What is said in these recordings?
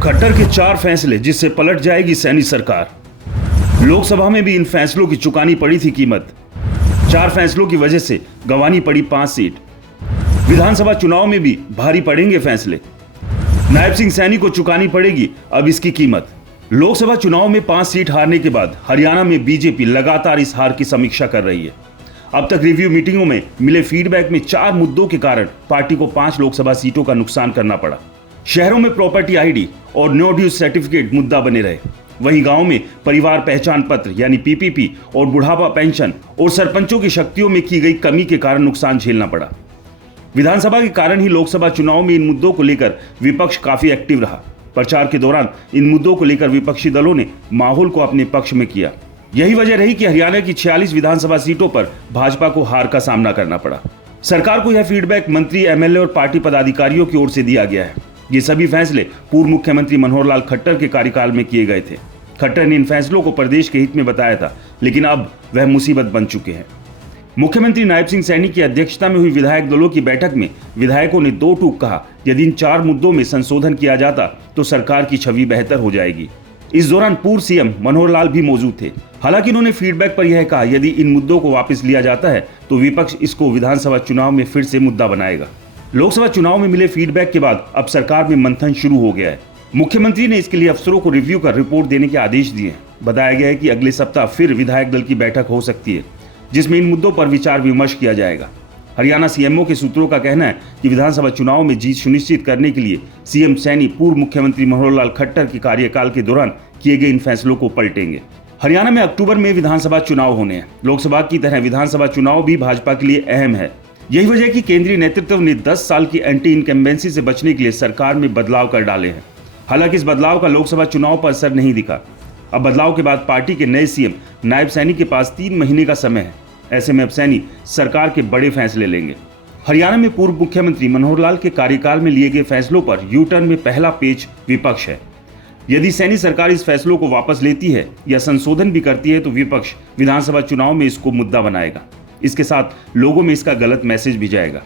खट्टर के 4 फैसले जिससे पलट जाएगी सैनी सरकार। लोकसभा में भी इन फैसलों की चुकानी पड़ी थी कीमत। 4 फैसलों की वजह से गंवानी पड़ी 5 सीट। विधानसभा चुनाव में भी भारी पड़ेंगे फैसले। नायब सिंह सैनी को चुकानी पड़ेगी अब इसकी कीमत। लोकसभा चुनाव में 5 सीट हारने के बाद हरियाणा में बीजेपी लगातार इस हार की समीक्षा कर रही है। अब तक रिव्यू मीटिंगों में मिले फीडबैक में 4 मुद्दों के कारण पार्टी को 5 लोकसभा सीटों का नुकसान करना पड़ा। शहरों में प्रॉपर्टी आईडी और नो ड्यूज सर्टिफिकेट मुद्दा बने रहे। वहीं गांव में परिवार पहचान पत्र यानी पीपीपी और बुढ़ापा पेंशन और सरपंचों की शक्तियों में की गई कमी के कारण नुकसान झेलना पड़ा। विधानसभा के कारण ही लोकसभा चुनाव में इन मुद्दों को लेकर विपक्ष काफी एक्टिव रहा। प्रचार के दौरान इन मुद्दों को लेकर विपक्षी दलों ने माहौल को अपने पक्ष में किया। यही वजह रही कि हरियाणा की 46 विधानसभा सीटों पर भाजपा को हार का सामना करना पड़ा। सरकार को यह फीडबैक मंत्री, एमएलए और पार्टी पदाधिकारियों की ओर से दिया गया है। ये सभी फैसले पूर्व मुख्यमंत्री मनोहर लाल खट्टर के कार्यकाल में किए गए थे। खट्टर ने इन फैसलों को प्रदेश के हित में बताया था, लेकिन अब वह मुसीबत बन चुके हैं। मुख्यमंत्री नायब सिंह सैनी की अध्यक्षता में हुई विधायक दलों की बैठक में विधायकों ने 2 टूक कहा, यदि इन 4 मुद्दों में संशोधन किया जाता तो सरकार की छवि बेहतर हो जाएगी। इस दौरान पूर्व सीएम मनोहर लाल भी मौजूद थे। हालांकि उन्होंने फीडबैक पर यह कहा, यदि इन मुद्दों को वापस लिया जाता है तो विपक्ष इसको विधानसभा चुनाव में फिर से मुद्दा बनाएगा। लोकसभा चुनाव में मिले फीडबैक के बाद अब सरकार में मंथन शुरू हो गया है। मुख्यमंत्री ने इसके लिए अफसरों को रिव्यू कर रिपोर्ट देने के आदेश दिए हैं। बताया गया है कि अगले सप्ताह फिर विधायक दल की बैठक हो सकती है, जिसमें इन मुद्दों पर विचार विमर्श किया जाएगा। हरियाणा सीएमओ के सूत्रों का कहना है कि विधानसभा चुनाव में जीत सुनिश्चित करने के लिए सीएम सैनी पूर्व मुख्यमंत्री मनोहर लाल खट्टर के कार्यकाल के दौरान किए गए इन फैसलों को पलटेंगे। हरियाणा में अक्टूबर में विधानसभा चुनाव होने हैं। लोकसभा की तरह विधानसभा चुनाव भी भाजपा के लिए अहम है। यही वजह है कि केंद्रीय नेतृत्व ने 10 साल की एंटी इनकम्बेंसी से बचने के लिए सरकार में बदलाव कर डाले हैं। हालांकि इस बदलाव का लोकसभा चुनाव पर असर नहीं दिखा। अब बदलाव के बाद पार्टी के नए सीएम नायब सैनी के पास 3 महीने का समय है। ऐसे में अब सैनी सरकार के बड़े फैसले लेंगे। हरियाणा में पूर्व मुख्यमंत्री मनोहर लाल के कार्यकाल में लिए गए फैसलों पर यू टर्न में पहला पेच विपक्ष है। यदि सैनी सरकार इस फैसलों को वापस लेती है या संशोधन भी करती है तो विपक्ष विधानसभा चुनाव में इसको मुद्दा बनाएगा। इसके साथ लोगों में इसका गलत मैसेज भी जाएगा।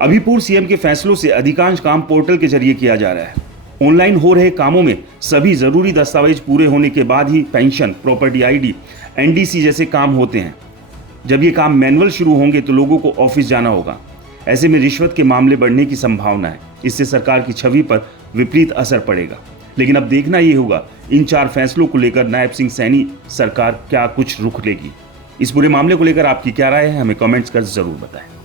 अभी पूर्व सीएम के फैसलों से अधिकांश काम पोर्टल के जरिए किया जा रहा है। ऑनलाइन हो रहे कामों में सभी जरूरी दस्तावेज पूरे होने के बाद ही पेंशन, प्रॉपर्टी आईडी, एनडीसी जैसे काम होते हैं। जब ये काम मैनुअल शुरू होंगे तो लोगों को ऑफिस जाना होगा। ऐसे में रिश्वत के मामले बढ़ने की संभावना है। इससे सरकार की छवि पर विपरीत असर पड़ेगा। लेकिन अब देखना ये होगा इन 4 फैसलों को लेकर नायब सिंह सैनी सरकार क्या कुछ रुख लेगी। इस पूरे मामले को लेकर आपकी क्या राय है, हमें कमेंट्स कर जरूर बताएं।